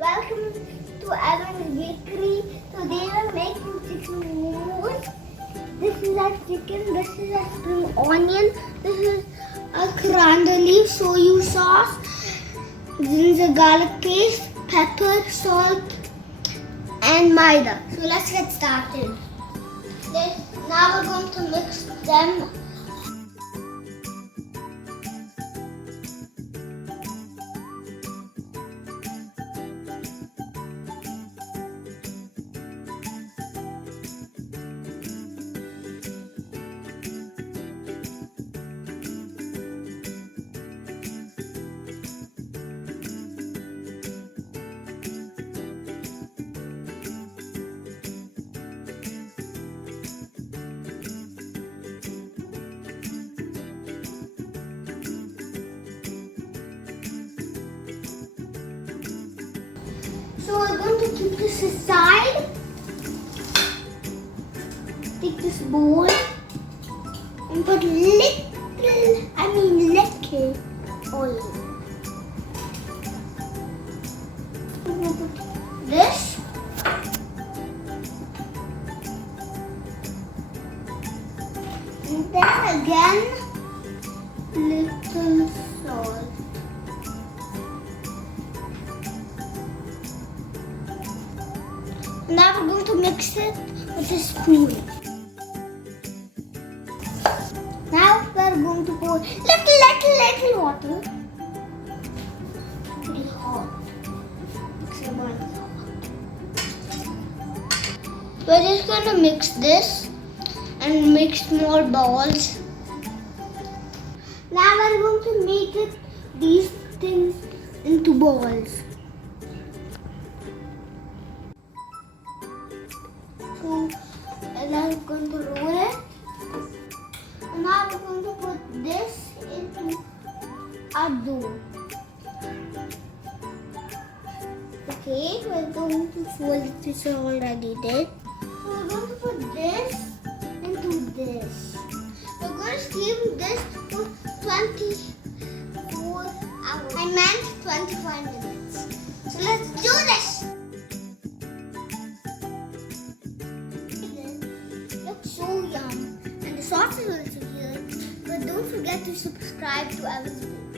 Welcome to Evin's bakery. Today we're making chicken momos. This is our chicken, this is a spring onion, this is a coriander leaf, soy sauce, ginger garlic paste, pepper, salt and maida. So let's get started. Now we're going to mix them. So we're going to keep this aside. Take this bowl and put little oil. I'm going to put this. And then again, little salt. Now we're going to mix it with a spoon. Now we're going to pour little water. Pretty hot. We're just going to mix this and make small balls. Now we're going to make these things into balls. So now we're going to roll it. And now we're going to put this into our dough. Okay, we're going to fold it, which I already did. So we're going to put this into this. We're going to steam this for 24 hours. I meant 25 minutes. So let's do this. So yum, and the sauce is also here, but don't forget to subscribe to Evin's video.